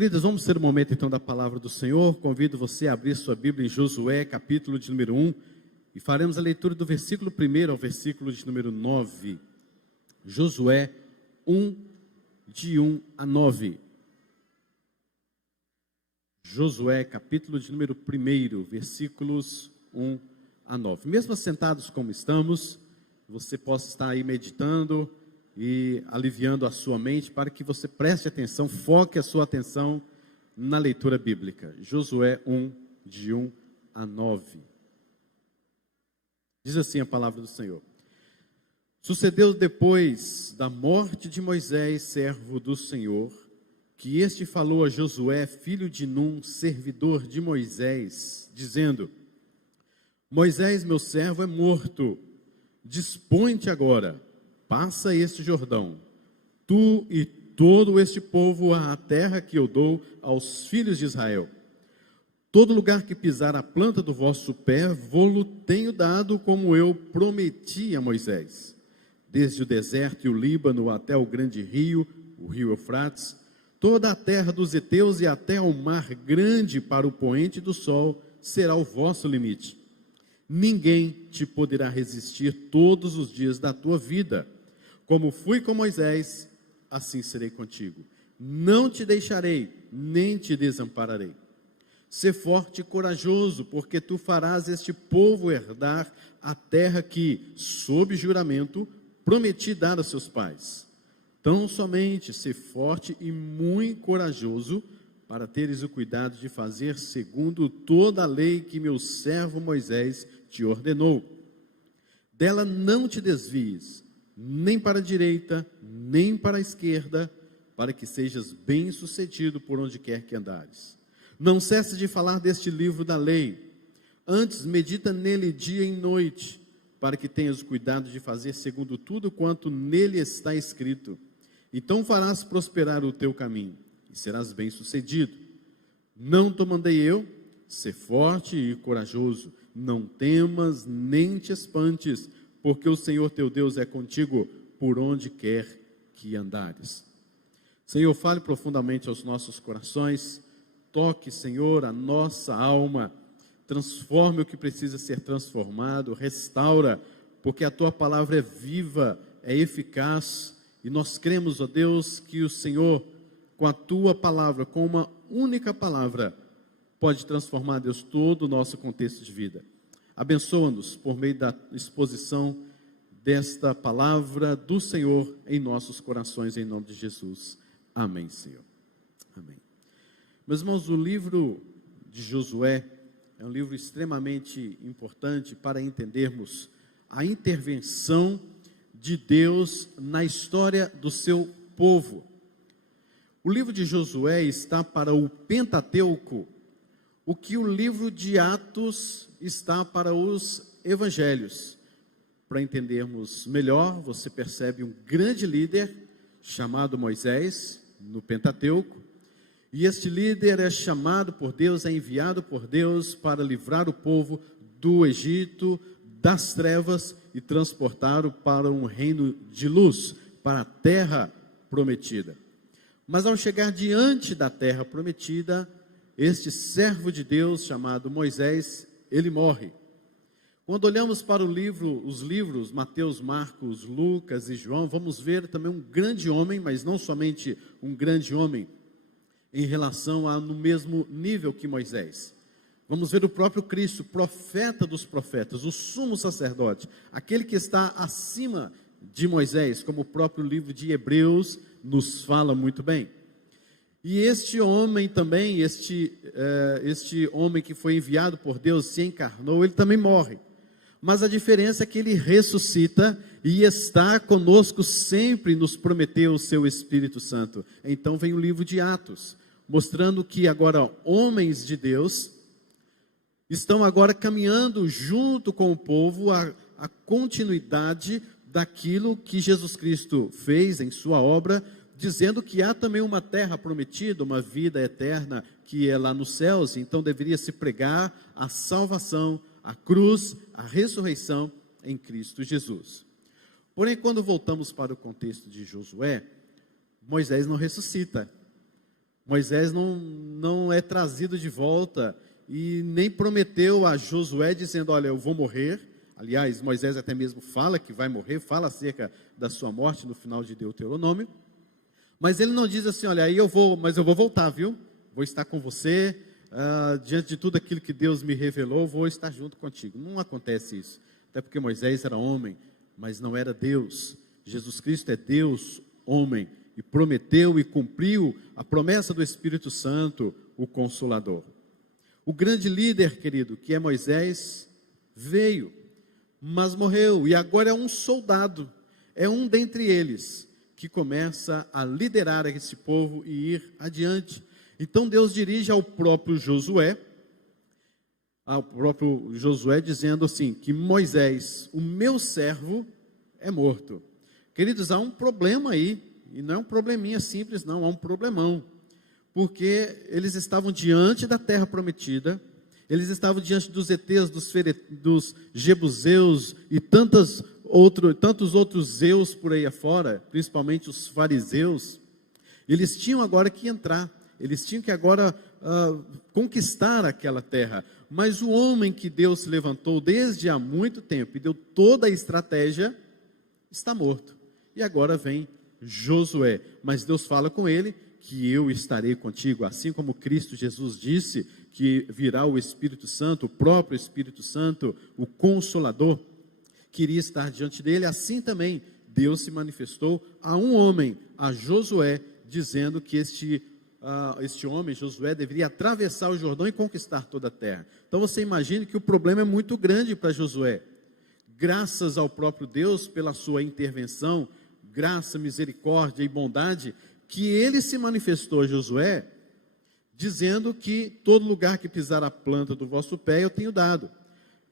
Queridos, vamos ter um momento então da palavra do Senhor. Convido você a abrir sua Bíblia em Josué, capítulo de número 1, e faremos a leitura do versículo 1 ao versículo de número 9. Josué 1, de 1 a 9. Josué, capítulo de número 1, versículos 1 a 9. Mesmo assentados como estamos, você possa estar aí meditando e aliviando a sua mente para que você preste atenção, foque a sua atenção na leitura bíblica. Josué 1, de 1 a 9. Diz assim a palavra do Senhor. Sucedeu depois da morte de Moisés, servo do Senhor, que este falou a Josué, filho de Num, servidor de Moisés, dizendo: Moisés, meu servo, é morto. Dispõe-te agora, passa este Jordão, tu e todo este povo, à terra que eu dou aos filhos de Israel. Todo lugar que pisar a planta do vosso pé, vô-lo tenho dado, como eu prometi a Moisés. Desde o deserto e o Líbano até o grande rio, o rio Eufrates, toda a terra dos heteus e até ao mar grande para o poente do sol, será o vosso limite. Ninguém te poderá resistir todos os dias da tua vida. Como fui com Moisés, assim serei contigo. Não te deixarei, nem te desampararei. Sê forte e corajoso, porque tu farás este povo herdar a terra que, sob juramento, prometi dar a seus pais. Tão somente sê forte e muito corajoso, para teres o cuidado de fazer segundo toda a lei que meu servo Moisés te ordenou. Dela não te desvies, nem para a direita, nem para a esquerda, para que sejas bem-sucedido por onde quer que andares. Não cesses de falar deste livro da lei, antes medita nele dia e noite, para que tenhas o cuidado de fazer segundo tudo quanto nele está escrito. Então farás prosperar o teu caminho, e serás bem-sucedido. Não te mandei eu? Sê forte e corajoso, não temas nem te espantes, porque o Senhor teu Deus é contigo por onde quer que andares. Senhor, fale profundamente aos nossos corações, toque, Senhor, a nossa alma, transforme o que precisa ser transformado, restaura, porque a tua palavra é viva, é eficaz, e nós cremos, ó Deus, que o Senhor, com a tua palavra, com uma única palavra, pode transformar, Deus, todo o nosso contexto de vida. Abençoa-nos por meio da exposição desta palavra do Senhor em nossos corações, em nome de Jesus. Amém, Senhor. Amém. Meus irmãos, o livro de Josué é um livro extremamente importante para entendermos a intervenção de Deus na história do seu povo. O livro de Josué está para o Pentateuco, o que o livro de Atos está para os evangelhos. Para entendermos melhor, você percebe um grande líder chamado Moisés no Pentateuco, e este líder é chamado por Deus, é enviado por Deus para livrar o povo do Egito, das trevas e transportá-lo para um reino de luz, para a terra prometida. Mas ao chegar diante da terra prometida, este servo de Deus chamado Moisés, ele morre. Quando olhamos para os livros Mateus, Marcos, Lucas e João, vamos ver também um grande homem, mas não somente um grande homem, em relação a no mesmo nível que Moisés. Vamos ver o próprio Cristo, profeta dos profetas, o sumo sacerdote, aquele que está acima de Moisés, como o próprio livro de Hebreus nos fala muito bem. E este homem também, este homem que foi enviado por Deus, se encarnou, ele também morre. Mas a diferença é que ele ressuscita e está conosco sempre, nos prometeu o seu Espírito Santo. Então vem o livro de Atos, mostrando que agora homens de Deus estão agora caminhando junto com o povo a continuidade daquilo que Jesus Cristo fez em sua obra, dizendo que há também uma terra prometida, uma vida eterna que é lá nos céus. Então deveria se pregar a salvação, a cruz, a ressurreição em Cristo Jesus. Porém, quando voltamos para o contexto de Josué, Moisés não ressuscita. Moisés não é trazido de volta e nem prometeu a Josué dizendo, olha, eu vou morrer. Aliás, Moisés até mesmo fala que vai morrer, fala acerca da sua morte no final de Deuteronômio. Mas ele não diz assim, olha, aí eu vou voltar, viu? Vou estar com você, diante de tudo aquilo que Deus me revelou, vou estar junto contigo. Não acontece isso, até porque Moisés era homem, mas não era Deus. Jesus Cristo é Deus, homem, e prometeu e cumpriu a promessa do Espírito Santo, o Consolador. O grande líder, querido, que é Moisés, veio, mas morreu, e agora é um soldado, é um dentre eles, que começa a liderar esse povo e ir adiante. Então Deus dirige ao próprio Josué dizendo assim, que Moisés, o meu servo, é morto. Queridos, há um problema aí, e não é um probleminha simples não, há um problemão, porque eles estavam diante da terra prometida, eles estavam diante dos heteus, dos jebuseus e tantos outros zeus por aí afora, principalmente os fariseus. Eles tinham agora que entrar, eles tinham que agora conquistar aquela terra, mas o homem que Deus levantou desde há muito tempo e deu toda a estratégia, está morto, e agora vem Josué, mas Deus fala com ele, que eu estarei contigo, assim como Cristo Jesus disse, que virá o Espírito Santo, o próprio Espírito Santo, o Consolador, que iria estar diante dele, assim também Deus se manifestou a um homem, a Josué, dizendo que este homem, Josué, deveria atravessar o Jordão e conquistar toda a terra. Então você imagine que o problema é muito grande para Josué. Graças ao próprio Deus, pela sua intervenção, graça, misericórdia e bondade, que ele se manifestou a Josué, dizendo que todo lugar que pisar a planta do vosso pé eu tenho dado.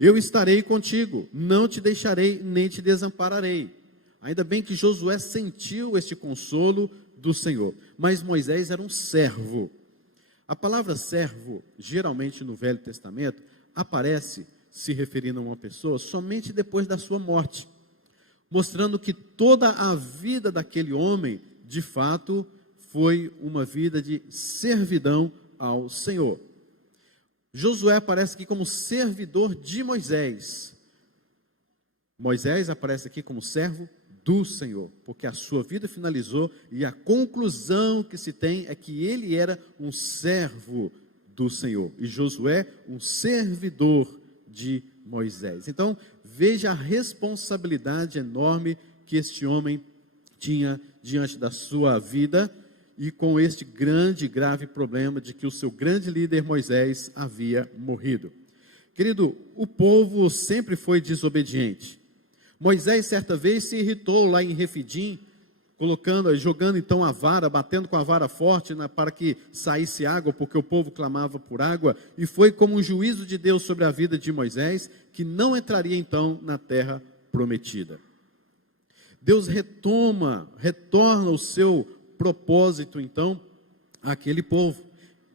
Eu estarei contigo, não te deixarei, nem te desampararei. Ainda bem que Josué sentiu este consolo do Senhor. Mas Moisés era um servo. A palavra servo, geralmente no Velho Testamento, aparece se referindo a uma pessoa somente depois da sua morte, mostrando que toda a vida daquele homem, de fato, foi uma vida de servidão ao Senhor. Josué aparece aqui como servidor de Moisés. Moisés aparece aqui como servo do Senhor, porque a sua vida finalizou e a conclusão que se tem é que ele era um servo do Senhor e Josué um servidor de Moisés. Então, veja a responsabilidade enorme que este homem tinha diante da sua vida e com este grande e grave problema de que o seu grande líder Moisés havia morrido. Querido, o povo sempre foi desobediente. Moisés certa vez se irritou lá em Refidim, jogando então a vara, batendo com a vara forte para que saísse água, porque o povo clamava por água, e foi como um juízo de Deus sobre a vida de Moisés, que não entraria então na terra prometida. Deus retorna o seu propósito então àquele povo.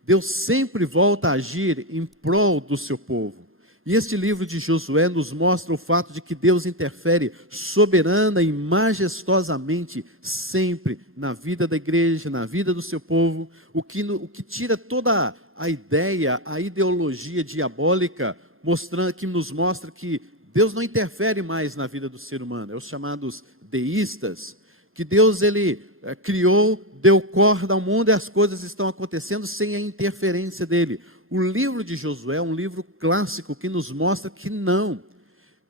Deus sempre volta a agir em prol do seu povo. E este livro de Josué nos mostra o fato de que Deus interfere soberana e majestosamente sempre na vida da igreja, na vida do seu povo, o que tira toda a ideia, a ideologia diabólica, que nos mostra que Deus não interfere mais na vida do ser humano, é os chamados deístas, que Deus criou, deu corda ao mundo e as coisas estão acontecendo sem a interferência dele. O livro de Josué é um livro clássico que nos mostra que não,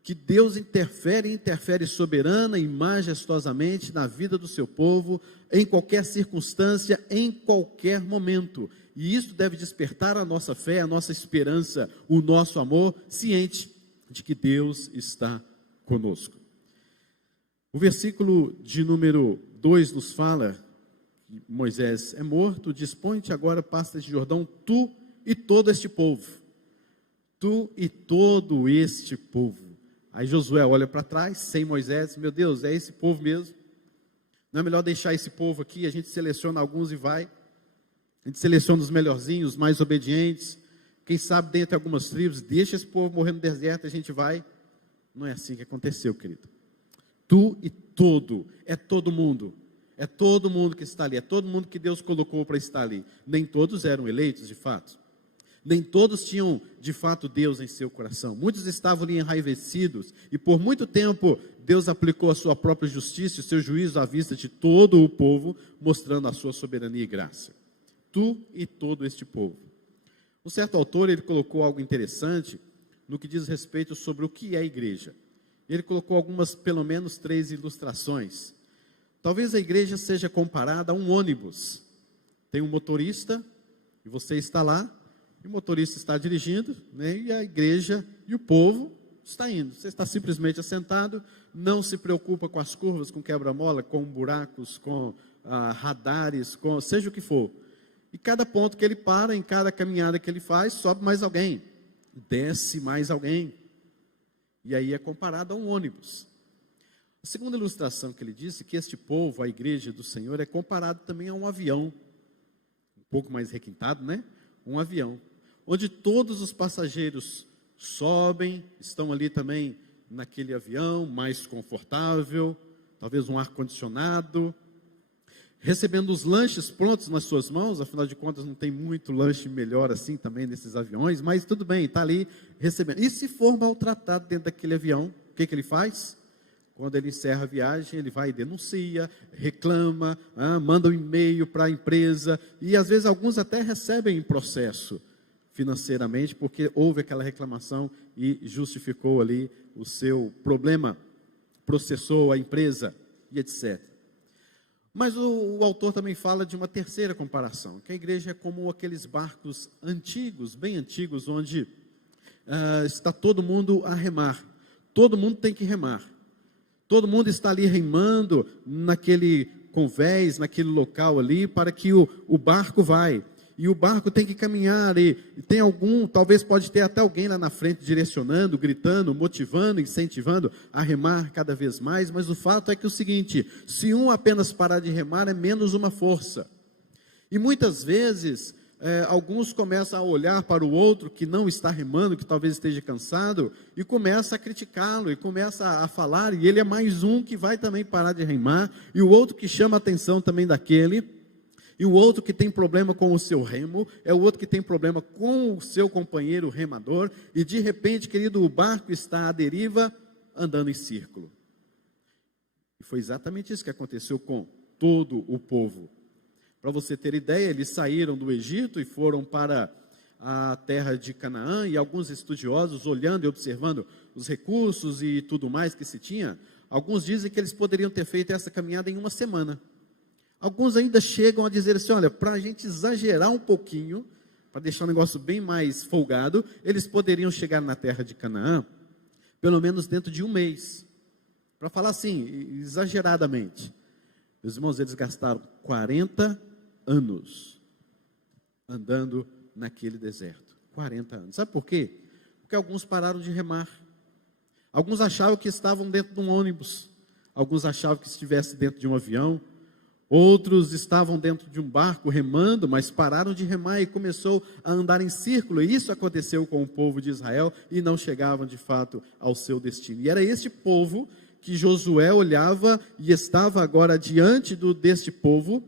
que Deus interfere soberana e majestosamente na vida do seu povo, em qualquer circunstância, em qualquer momento. E isso deve despertar a nossa fé, a nossa esperança, o nosso amor, ciente de que Deus está conosco. O versículo de número 2 nos fala que Moisés é morto, dispõe-te agora, passa de Jordão, tu e todo este povo. Tu e todo este povo. Aí Josué olha para trás, sem Moisés, meu Deus, é esse povo mesmo? Não é melhor deixar esse povo aqui, a gente seleciona alguns e vai. A gente seleciona os melhorzinhos, os mais obedientes. Quem sabe dentro de algumas tribos, deixa esse povo morrer no deserto, a gente vai. Não é assim que aconteceu, querido. Tu e todo, é todo mundo. É todo mundo que está ali, é todo mundo que Deus colocou para estar ali. Nem todos eram eleitos, de fato. Nem todos tinham, de fato, Deus em seu coração. Muitos estavam ali enraivecidos. E por muito tempo, Deus aplicou a sua própria justiça e o seu juízo à vista de todo o povo, mostrando a sua soberania e graça. Tu e todo este povo. Um certo autor, ele colocou algo interessante no que diz respeito sobre o que é a igreja. Ele colocou algumas, pelo menos 3 ilustrações. Talvez a igreja seja comparada a um ônibus. Tem um motorista, e você está lá, e o motorista está dirigindo, né, e a igreja e o povo está indo. Você está simplesmente assentado, não se preocupa com as curvas, com quebra-mola, com buracos, com radares, com seja o que for. E cada ponto que ele para, em cada caminhada que ele faz, sobe mais alguém, desce mais alguém. E aí é comparado a um ônibus. A segunda ilustração que ele disse, que este povo, a igreja do Senhor, é comparado também a um avião. Um pouco mais requintado, né? Um avião. Onde todos os passageiros sobem, estão ali também naquele avião, mais confortável, talvez um ar-condicionado, recebendo os lanches prontos nas suas mãos. Afinal de contas não tem muito lanche melhor assim também nesses aviões, mas tudo bem, está ali recebendo. E se for maltratado dentro daquele avião, o que ele faz? Quando ele encerra a viagem, ele vai e denuncia, reclama, manda um e-mail para a empresa, e às vezes alguns até recebem em processo financeiramente, porque houve aquela reclamação e justificou ali o seu problema, processou a empresa e etc. Mas o autor também fala de uma terceira comparação, que a igreja é como aqueles barcos antigos, bem antigos, onde está todo mundo a remar. Todo mundo tem que remar. Todo mundo está ali remando naquele convés, naquele local ali, para que o barco vai. E o barco tem que caminhar, e tem talvez pode ter até alguém lá na frente direcionando, gritando, motivando, incentivando a remar cada vez mais, mas o fato é que o seguinte, se um apenas parar de remar, é menos uma força. E muitas vezes, alguns começam a olhar para o outro que não está remando, que talvez esteja cansado, e começa a criticá-lo, e começa a falar, e ele é mais um que vai também parar de remar, e o outro que chama a atenção também daquele, e o outro que tem problema com o seu remo, é o outro que tem problema com o seu companheiro remador, e de repente, querido, o barco está à deriva, andando em círculo. E foi exatamente isso que aconteceu com todo o povo. Para você ter ideia, eles saíram do Egito e foram para a terra de Canaã, e alguns estudiosos, olhando e observando os recursos e tudo mais que se tinha, alguns dizem que eles poderiam ter feito essa caminhada em uma semana. Alguns ainda chegam a dizer assim, olha, para a gente exagerar um pouquinho, para deixar o negócio bem mais folgado, eles poderiam chegar na terra de Canaã, pelo menos dentro de um mês. Para falar assim, exageradamente. Meus irmãos, eles gastaram 40 anos andando naquele deserto. 40 anos. Sabe por quê? Porque alguns pararam de remar. Alguns achavam que estavam dentro de um ônibus. Alguns achavam que estivessem dentro de um avião. Outros estavam dentro de um barco remando, mas pararam de remar e começou a andar em círculo. E isso aconteceu com o povo de Israel e não chegavam de fato ao seu destino. E era este povo que Josué olhava e estava agora diante deste povo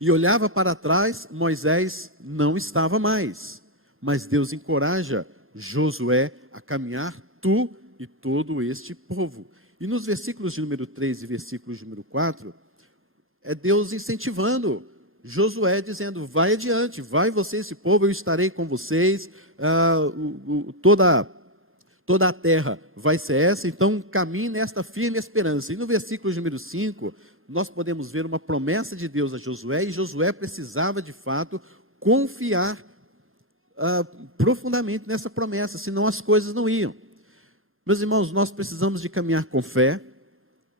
e olhava para trás. Moisés não estava mais, mas Deus encoraja Josué a caminhar, tu e todo este povo. E nos versículos de número 3 e versículos de número 4, é Deus incentivando Josué, dizendo, vai adiante, vai você, esse povo, eu estarei com vocês, toda a terra vai ser essa, então caminhe nesta firme esperança. E no versículo número 5, nós podemos ver uma promessa de Deus a Josué, e Josué precisava de fato confiar profundamente nessa promessa, senão as coisas não iam. Meus irmãos, nós precisamos de caminhar com fé,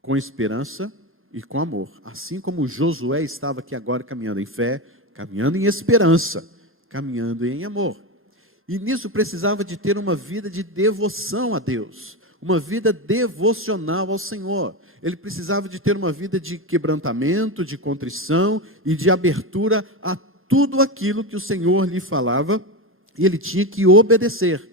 com esperança e com amor, assim como Josué estava aqui agora caminhando em fé, caminhando em esperança, caminhando em amor. E nisso precisava de ter uma vida de devoção a Deus, uma vida devocional ao Senhor. Ele precisava de ter uma vida de quebrantamento, de contrição e de abertura a tudo aquilo que o Senhor lhe falava, e ele tinha que obedecer.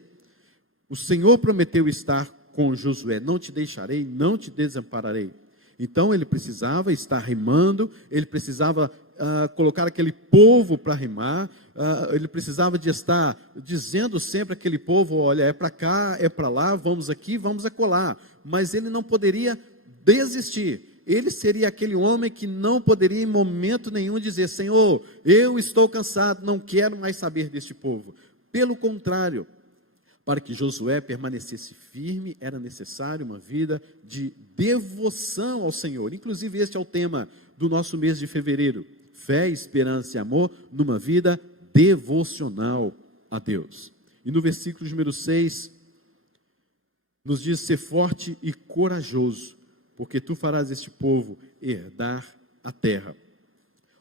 O Senhor prometeu estar com Josué, não te deixarei, não te desampararei. Então ele precisava estar remando, ele precisava colocar aquele povo para remar, ele precisava de estar dizendo sempre àquele povo: olha, é para cá, é para lá, vamos aqui, vamos acolá. Mas ele não poderia desistir. Ele seria aquele homem que não poderia em momento nenhum dizer: Senhor, eu estou cansado, não quero mais saber deste povo. Pelo contrário, para que Josué permanecesse firme, era necessário uma vida de devoção ao Senhor. Inclusive, este é o tema do nosso mês de fevereiro: fé, esperança e amor numa vida devocional a Deus. E no versículo número 6, nos diz: ser forte e corajoso, porque tu farás este povo herdar a terra.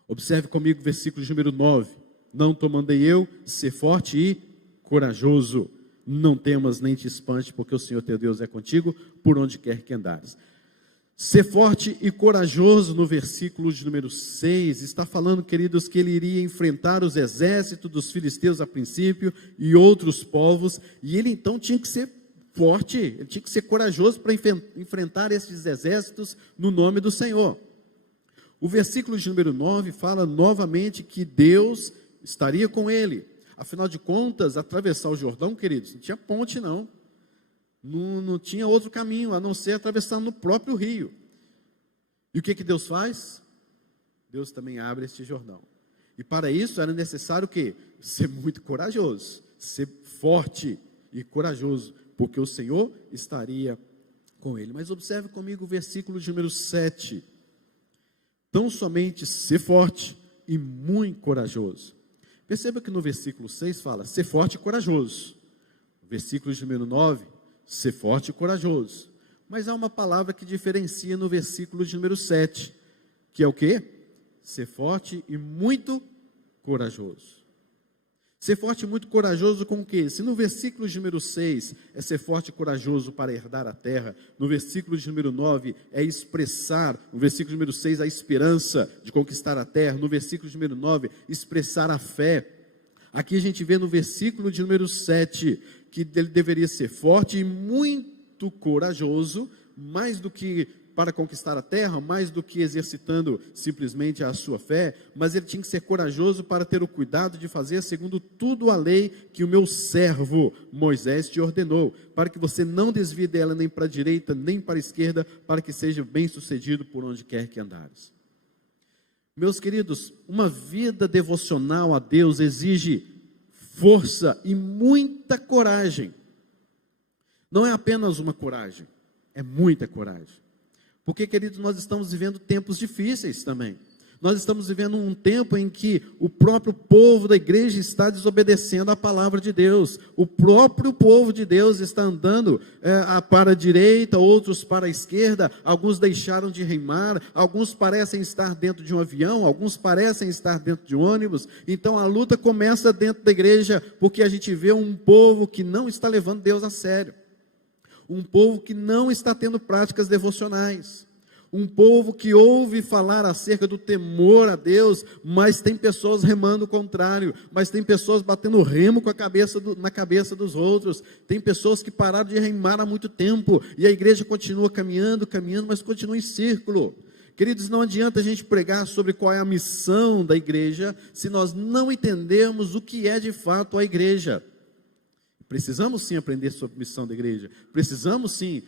Observe comigo o versículo número 9: não te mandei eu ser forte e corajoso, não temas nem te espante, porque o Senhor teu Deus é contigo, por onde quer que andares. Ser forte e corajoso, no versículo de número 6, está falando, queridos, que ele iria enfrentar os exércitos dos filisteus a princípio e outros povos, e ele então tinha que ser forte, ele tinha que ser corajoso para enfrentar esses exércitos no nome do Senhor. O versículo de número 9 fala novamente que Deus estaria com ele. Afinal de contas, atravessar o Jordão, queridos, não tinha ponte não tinha outro caminho, a não ser atravessar no próprio rio. E o que Deus faz? Deus também abre este Jordão. E para isso era necessário o quê? Ser muito corajoso, ser forte e corajoso, porque o Senhor estaria com ele. Mas observe comigo o versículo de número 7. Tão somente ser forte e muito corajoso. Perceba que no versículo 6 fala: ser forte e corajoso. O versículo de número 9, ser forte e corajoso. Mas há uma palavra que diferencia no versículo de número 7, que é o quê? Ser forte e muito corajoso. Ser forte e muito corajoso com o quê? Se no versículo de número 6 é ser forte e corajoso para herdar a terra, no versículo de número 9 é expressar, no versículo de número 6, a esperança de conquistar a terra, no versículo de número 9, expressar a fé. Aqui a gente vê no versículo de número 7, que ele deveria ser forte e muito corajoso, mais do que para conquistar a terra, mais do que exercitando simplesmente a sua fé, mas ele tinha que ser corajoso para ter o cuidado de fazer segundo tudo a lei que o meu servo Moisés te ordenou, para que você não desvie dela nem para a direita, nem para a esquerda, para que seja bem sucedido por onde quer que andares. Meus queridos, uma vida devocional a Deus exige força e muita coragem. Não é apenas uma coragem, é muita coragem. Porque, queridos, nós estamos vivendo tempos difíceis também. Nós estamos vivendo um tempo em que o próprio povo da igreja está desobedecendo a palavra de Deus. O próprio povo de Deus está andando para a direita, outros para a esquerda. Alguns deixaram de remar, alguns parecem estar dentro de um avião, alguns parecem estar dentro de um ônibus. Então a luta começa dentro da igreja, porque a gente vê um povo que não está levando Deus a sério. Um povo que não está tendo práticas devocionais. Um povo que ouve falar acerca do temor a Deus, mas tem pessoas remando o contrário, mas tem pessoas batendo remo com a na cabeça dos outros, tem pessoas que pararam de remar há muito tempo, e a igreja continua caminhando, mas continua em círculo. Queridos, não adianta a gente pregar sobre qual é a missão da igreja, se nós não entendermos o que é de fato a igreja. Precisamos sim aprender sobre a missão da igreja, precisamos sim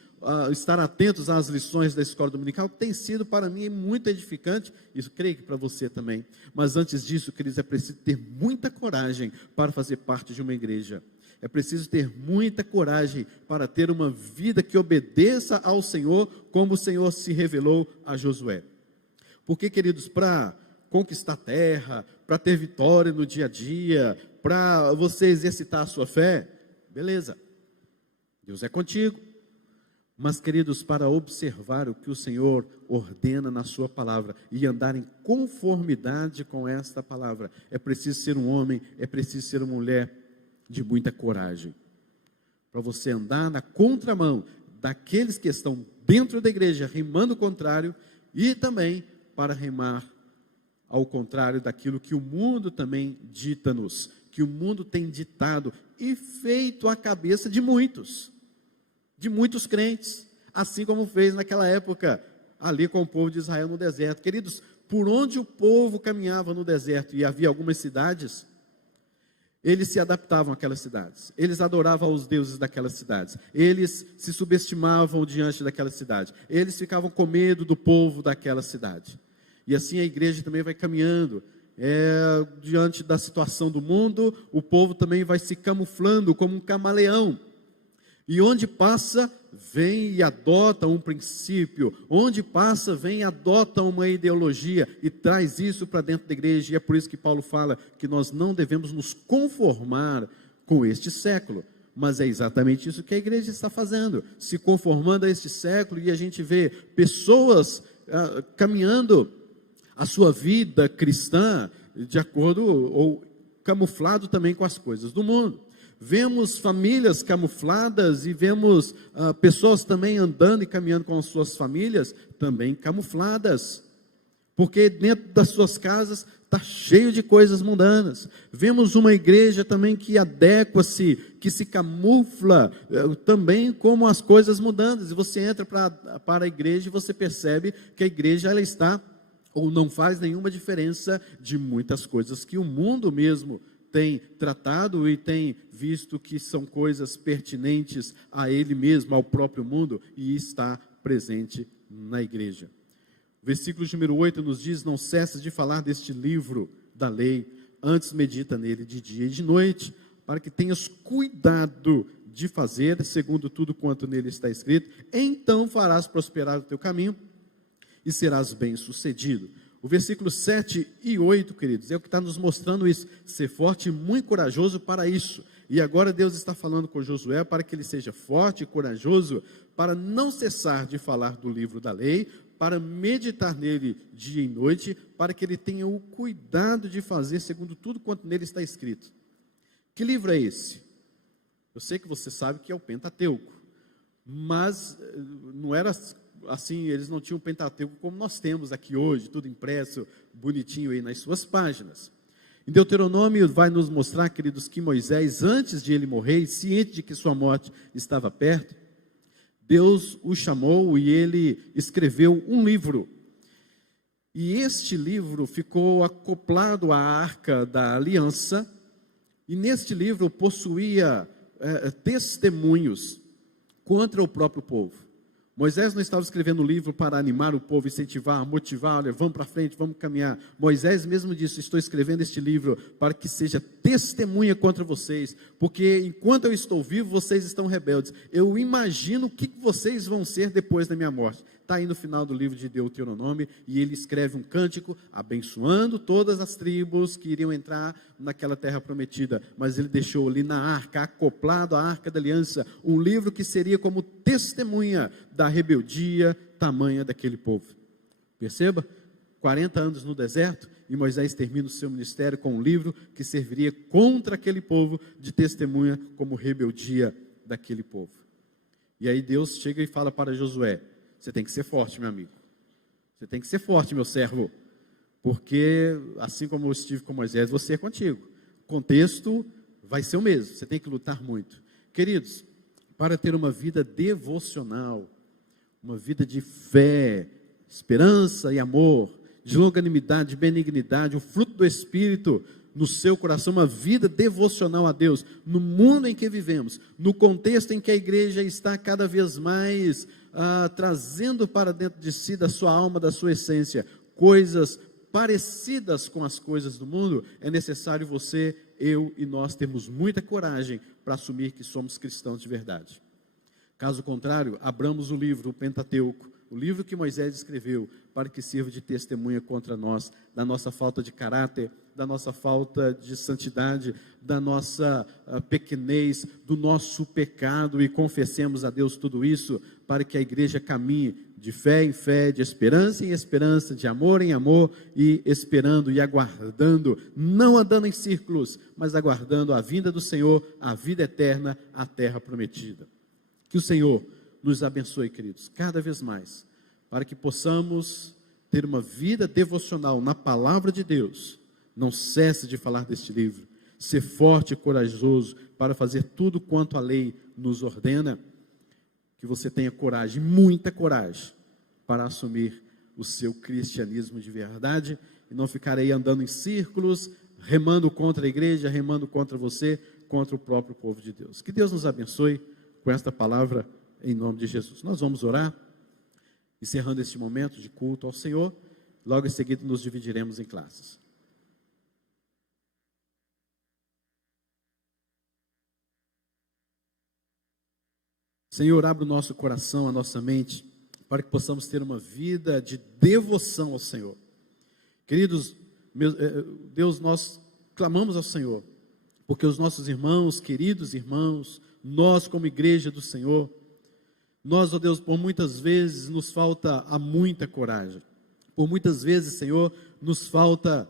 estar atentos às lições da escola dominical, que tem sido para mim muito edificante, isso creio que para você também. Mas antes disso, queridos, é preciso ter muita coragem para fazer parte de uma igreja. É preciso ter muita coragem para ter uma vida que obedeça ao Senhor, como o Senhor se revelou a Josué. Porque, queridos, para conquistar terra, para ter vitória no dia a dia, para você exercitar a sua fé, beleza, Deus é contigo. Mas, queridos, para observar o que o Senhor ordena na sua palavra e andar em conformidade com esta palavra, é preciso ser um homem, é preciso ser uma mulher de muita coragem. Para você andar na contramão daqueles que estão dentro da igreja, remando o contrário, e também para remar ao contrário daquilo que o mundo também dita-nos, que o mundo tem ditado e feito a cabeça de muitos crentes, assim como fez naquela época ali com o povo de Israel no deserto. Queridos, por onde o povo caminhava no deserto e havia algumas cidades, eles se adaptavam àquelas cidades, eles adoravam os deuses daquelas cidades, eles se subestimavam diante daquela cidade, eles ficavam com medo do povo daquela cidade. E assim a igreja também vai caminhando, diante da situação do mundo, o povo também vai se camuflando como um camaleão. E onde passa, vem e adota um princípio. Onde passa, vem e adota uma ideologia e traz isso para dentro da igreja. E é por isso que Paulo fala que nós não devemos nos conformar com este século. Mas é exatamente isso que a igreja está fazendo, se conformando a este século, e a gente vê pessoas caminhando a sua vida cristã de acordo, ou camuflado também com as coisas do mundo. Vemos famílias camufladas e vemos pessoas também andando e caminhando com as suas famílias também camufladas, porque dentro das suas casas está cheio de coisas mundanas. Vemos uma igreja também que adequa-se, que se camufla também como as coisas mundanas. E você entra para a igreja e você percebe que a igreja ela está, ou não faz nenhuma diferença de muitas coisas que o mundo mesmo tem tratado e tem visto que são coisas pertinentes a ele mesmo, ao próprio mundo, e está presente na igreja. O versículo número 8 nos diz: não cessas de falar deste livro da lei, antes medita nele de dia e de noite, para que tenhas cuidado de fazer segundo tudo quanto nele está escrito, então farás prosperar o teu caminho e serás bem-sucedido. O versículo 7 e 8, queridos, é o que está nos mostrando isso. Ser forte e muito corajoso para isso. E agora Deus está falando com Josué para que ele seja forte e corajoso, para não cessar de falar do livro da lei, para meditar nele dia e noite, para que ele tenha o cuidado de fazer segundo tudo quanto nele está escrito. Que livro é esse? Eu sei que você sabe que é o Pentateuco, mas não era assim, eles não tinham o Pentateuco como nós temos aqui hoje, tudo impresso, bonitinho aí nas suas páginas. Em Deuteronômio vai nos mostrar, queridos, que Moisés, antes de ele morrer, ciente de que sua morte estava perto, Deus o chamou e ele escreveu um livro. E este livro ficou acoplado à Arca da Aliança, e neste livro possuía testemunhos contra o próprio povo. Moisés não estava escrevendo o livro para animar o povo, incentivar, motivar, olha, vamos para frente, vamos caminhar. Moisés mesmo disse: estou escrevendo este livro para que seja testemunha contra vocês, porque enquanto eu estou vivo, vocês estão rebeldes. Eu imagino o que vocês vão ser depois da minha morte. Está aí no final do livro de Deuteronômio, e ele escreve um cântico abençoando todas as tribos que iriam entrar naquela terra prometida, mas ele deixou ali na arca, acoplado à Arca da Aliança, um livro que seria como testemunha da rebeldia tamanha daquele povo. Perceba, 40 anos no deserto, e Moisés termina o seu ministério com um livro que serviria contra aquele povo, de testemunha como rebeldia daquele povo. E aí Deus chega e fala para Josué: você tem que ser forte, meu amigo. Você tem que ser forte, meu servo. Porque, assim como eu estive com Moisés, você é contigo. O contexto vai ser o mesmo. Você tem que lutar muito. Queridos, para ter uma vida devocional, uma vida de fé, esperança e amor, de longanimidade, benignidade, o fruto do Espírito no seu coração, uma vida devocional a Deus, no mundo em que vivemos, no contexto em que a igreja está cada vez mais trazendo para dentro de si, da sua alma, da sua essência, coisas parecidas com as coisas do mundo, é necessário você, eu e nós termos muita coragem para assumir que somos cristãos de verdade. Caso contrário, abramos o livro, o Pentateuco, o livro que Moisés escreveu, para que sirva de testemunha contra nós, da nossa falta de caráter, da nossa falta de santidade, da nossa pequenez, do nosso pecado, e confessemos a Deus tudo isso, para que a igreja caminhe de fé em fé, de esperança em esperança, de amor em amor, e esperando e aguardando, não andando em círculos, mas aguardando a vinda do Senhor, a vida eterna, a terra prometida. Que o Senhor nos abençoe, queridos, cada vez mais, para que possamos ter uma vida devocional na palavra de Deus. Não cesse de falar deste livro, ser forte e corajoso para fazer tudo quanto a lei nos ordena. Que você tenha coragem, muita coragem, para assumir o seu cristianismo de verdade e não ficar aí andando em círculos, remando contra a igreja, remando contra você, contra o próprio povo de Deus. Que Deus nos abençoe com esta palavra em nome de Jesus. Nós vamos orar, encerrando este momento de culto ao Senhor. Logo em seguida nos dividiremos em classes. Senhor, abre o nosso coração, a nossa mente, para que possamos ter uma vida de devoção ao Senhor. Queridos, Deus, nós clamamos ao Senhor, porque os nossos irmãos, queridos irmãos, nós como igreja do Senhor, nós, ó Deus, por muitas vezes nos falta muita coragem. Por muitas vezes, Senhor, nos falta,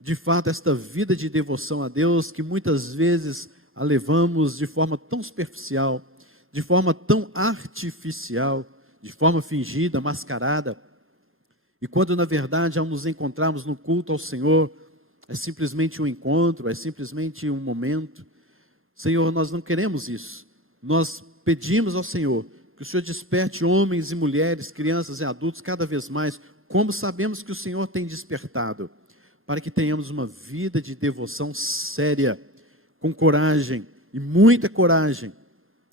de fato, esta vida de devoção a Deus, que muitas vezes a levamos de forma tão superficial, de forma tão artificial, de forma fingida, mascarada. E quando, na verdade, ao nos encontrarmos no culto ao Senhor, é simplesmente um encontro, é simplesmente um momento. Senhor, nós não queremos isso. Nós pedimos ao Senhor que o Senhor desperte homens e mulheres, crianças e adultos cada vez mais, como sabemos que o Senhor tem despertado, para que tenhamos uma vida de devoção séria, com coragem, e muita coragem,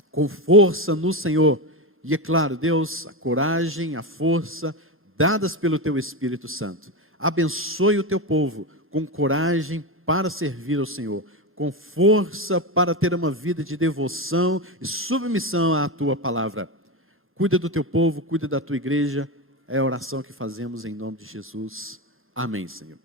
com força no Senhor. E é claro, Deus, a coragem, a força, dadas pelo Teu Espírito Santo. Abençoe o Teu povo, com coragem para servir ao Senhor, com força para ter uma vida de devoção e submissão à Tua palavra. Cuida do Teu povo, cuida da Tua igreja, é a oração que fazemos em nome de Jesus. Amém, Senhor.